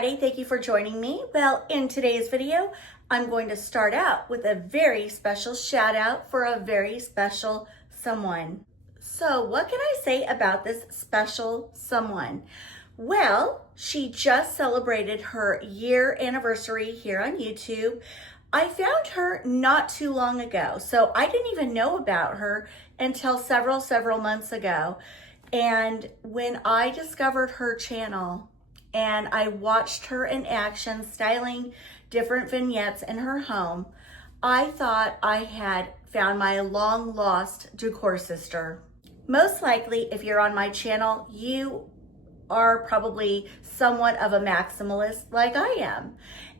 Friday. Thank you for joining me. Well, in today's video, I'm going to start out with a very special shout out for a very special someone. So what can I say about this special someone? Well, she just celebrated her year anniversary here on YouTube. I found her not too long ago, so I didn't even know about her until several months ago. And when I discovered her channel and I watched her in action styling different vignettes in her home, I thought I had found my long lost Decor sister. Most likely, if you're on my channel, you are probably somewhat of a maximalist like I am.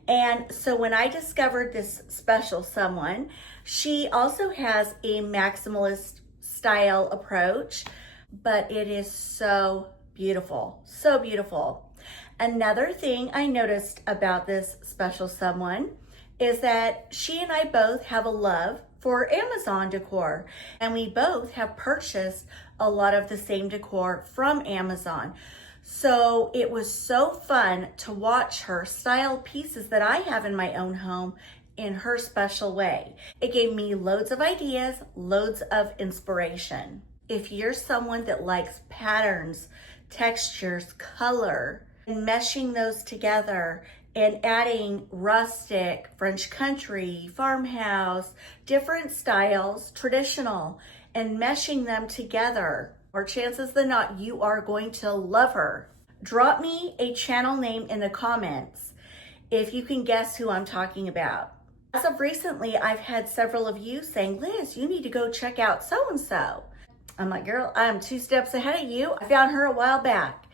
And so when I discovered this special someone, she also has a maximalist style approach, but it is so beautiful, so beautiful. Another thing I noticed about this special someone is that she and I both have a love for Amazon decor, and we both have purchased a lot of the same decor from Amazon. So it was so fun to watch her style pieces that I have in my own home in her special way. It gave me loads of ideas, loads of inspiration. If you're someone that likes patterns, textures, color, and meshing those together and adding rustic, French country, farmhouse, different styles, traditional, and meshing them together, or chances than not, you are going to love her. Drop me a channel name in the comments if you can guess who I'm talking about. As of recently, I've had several of you saying, Liz, you need to go check out so-and-so. I'm like, girl, I'm 2 steps ahead of you. I found her a while back.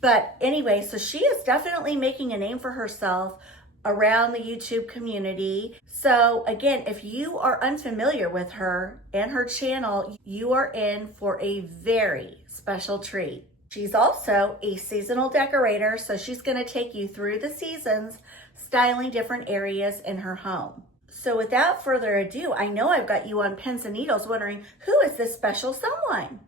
But anyway, so she is definitely making a name for herself around the YouTube community. So again, if you are unfamiliar with her and her channel, you are in for a very special treat. She's also a seasonal decorator, so she's going to take you through the seasons, styling different areas in her home. So without further ado, I know I've got you on pins and needles wondering, who is this special someone?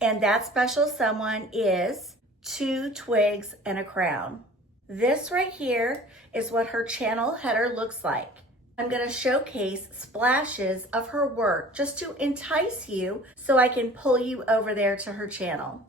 And that special someone is 2 twigs and a crown. This right here is what her channel header looks like. I'm going to showcase splashes of her work just to entice you so I can pull you over there to her channel.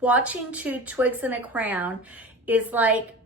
Watching 2 twigs and a crown is like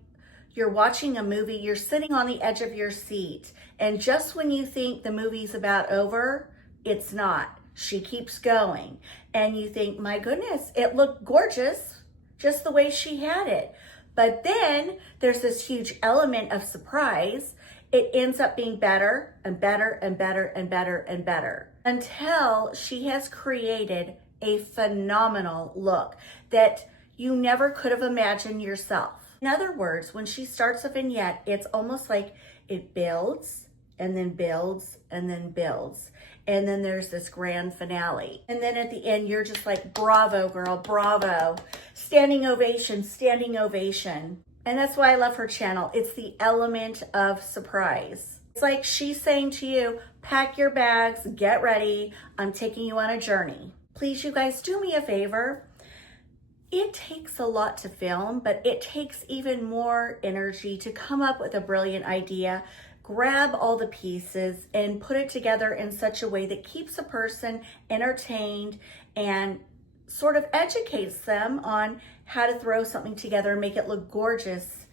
you're watching a movie, you're sitting on the edge of your seat, and just when you think the movie's about over, it's not. She keeps going, and you think, my goodness, it looked gorgeous, just the way she had it. But then there's this huge element of surprise. It ends up being better and better and better and better and better until she has created a phenomenal look that you never could have imagined yourself. In other words, when she starts a vignette, it's almost like it builds and then builds and then builds. And then there's this grand finale. And then at the end, you're just like, bravo, girl, bravo. Standing ovation, standing ovation. And that's why I love her channel. It's the element of surprise. It's like she's saying to you, pack your bags, get ready. I'm taking you on a journey. Please, you guys, do me a favor. It takes a lot to film, but it takes even more energy to come up with a brilliant idea. grab all the pieces and put it together in such a way that keeps a person entertained and sort of educates them on how to throw something together and make it look gorgeous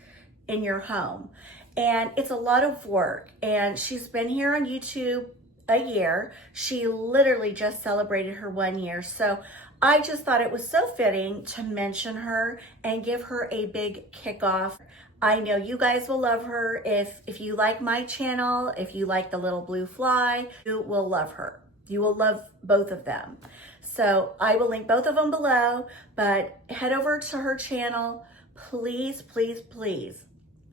in your home. And it's a lot of work. And she's been here on YouTube a year. She literally just celebrated her 1 year. So I just thought it was so fitting to mention her and give her a big kickoff. I know you guys will love her. If you like my channel, if you like the little blue fly, you will love her. You will love both of them. So I will link both of them below, but head over to her channel. Please, please, please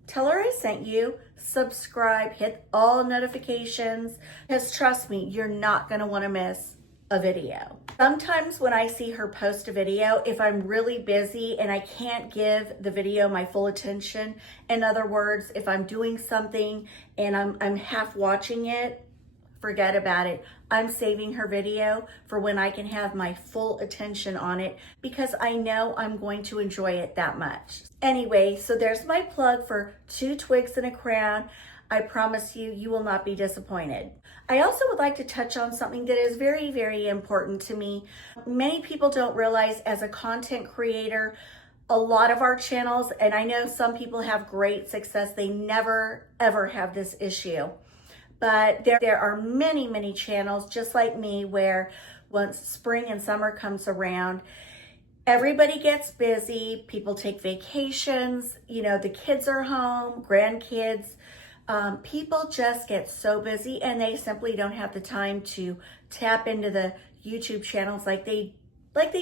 tell her I sent you, subscribe, hit all notifications, because trust me, you're not gonna wanna miss a video. Sometimes when I see her post a video, if I'm really busy and I can't give the video my full attention, in other words, if I'm doing something and I'm half watching it, forget about it. I'm saving her video for when I can have my full attention on it because I know I'm going to enjoy it that much. Anyway, so there's my plug for 2 Twigs and a Crown. I promise you, you will not be disappointed. I also would like to touch on something that is very, very important to me. Many people don't realize as a content creator, a lot of our channels, and I know some people have great success, they never ever have this issue. But there are many, many channels just like me where once spring and summer comes around, everybody gets busy, people take vacations, you know, the kids are home, grandkids, people just get so busy and they simply don't have the time to tap into the YouTube channels like they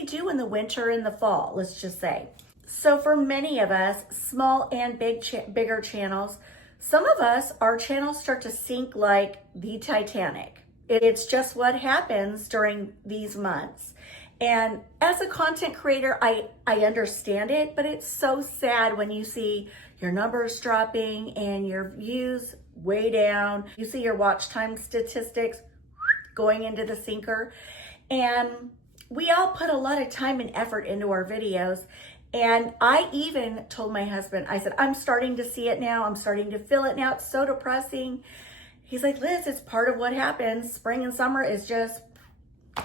do in the winter and the fall, let's just say. So for many of us, small and bigger channels, some of us, our channels start to sink like the Titanic. It's just what happens during these months. And as a content creator, I understand it, but it's so sad when you see your numbers dropping and your views way down. You see your watch time statistics going into the sinker. And we all put a lot of time and effort into our videos. And I even told my husband, I said, I'm starting to see it now. I'm starting to feel it now. It's so depressing. He's like, Liz, it's part of what happens. Spring and summer is just,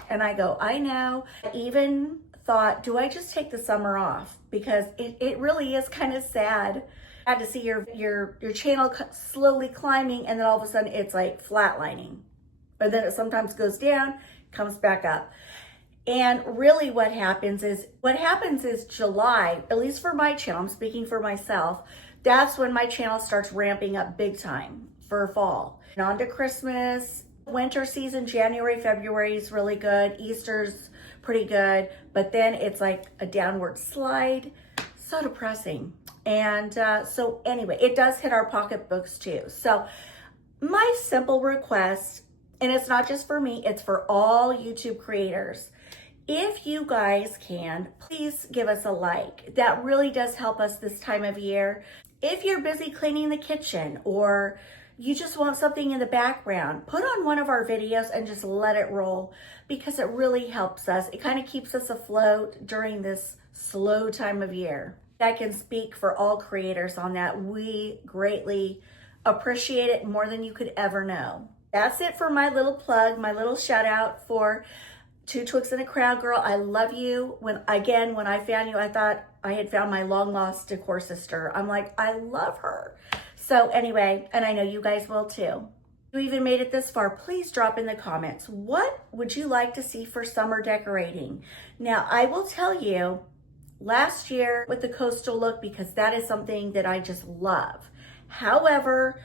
and I go, I know. I even thought, do I just take the summer off? Because it really is kind of sad. I had to see your channel slowly climbing and then all of a sudden it's like flatlining. Or then it sometimes goes down, comes back up. And really what happens is July, at least for my channel, I'm speaking for myself, that's when my channel starts ramping up big time for fall. And on to Christmas, winter season, January, February is really good. Easter's pretty good, but then it's like a downward slide. So depressing. And so anyway, it does hit our pocketbooks too. So my simple request, and it's not just for me, it's for all YouTube creators. If you guys can, please give us a like. That really does help us this time of year. If you're busy cleaning the kitchen or you just want something in the background, put on one of our videos and just let it roll because it really helps us. It kind of keeps us afloat during this slow time of year. I can speak for all creators on that. We greatly appreciate it more than you could ever know. That's it for my little plug, my little shout out for 2 Twigs and a Crown, girl. I love you. When I found you, I thought I had found my long lost Decor sister. I'm like, I love her. So anyway, and I know you guys will too. If you even made it this far, please drop in the comments. What would you like to see for summer decorating? Now, I will tell you, last year with the coastal look, because that is something that I just love. However,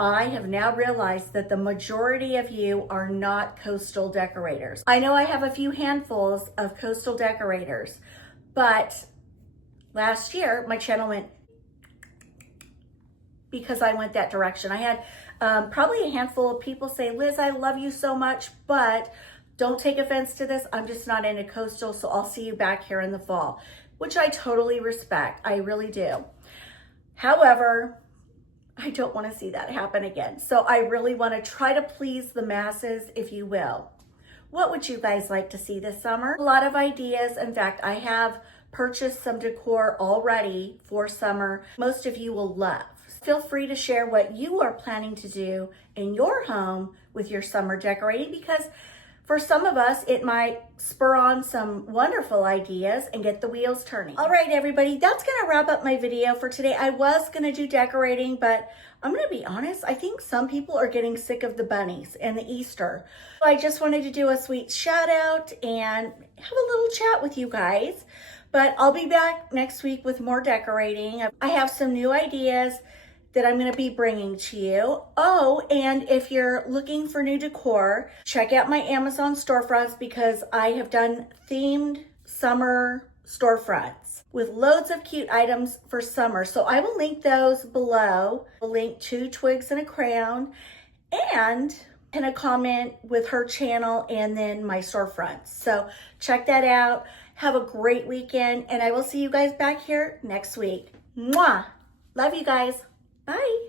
I have now realized that the majority of you are not coastal decorators. I know I have a few handfuls of coastal decorators, but last year my channel went because I went that direction. I had probably a handful of people say, Liz, I love you so much, but don't take offense to this. I'm just not into coastal, so I'll see you back here in the fall, which I totally respect. I really do. However, I don't want to see that happen again. So I really want to try to please the masses, if you will. What would you guys like to see this summer? A lot of ideas. In fact, I have purchased some decor already for summer. Most of you will love. Feel free to share what you are planning to do in your home with your summer decorating, because for some of us, it might spur on some wonderful ideas and get the wheels turning. All right, everybody, that's gonna wrap up my video for today. I was gonna do decorating, but I'm gonna be honest, I think some people are getting sick of the bunnies and the Easter. So I just wanted to do a sweet shout out and have a little chat with you guys. But I'll be back next week with more decorating. I have some new ideas that I'm gonna be bringing to you. Oh, and if you're looking for new decor, check out my Amazon storefronts, because I have done themed summer storefronts with loads of cute items for summer. So I will link those below. I'll link 2 twigs and a crayon, and in a comment with her channel and then my storefronts. So check that out. Have a great weekend, and I will see you guys back here next week. Mwah! Love you guys. Bye.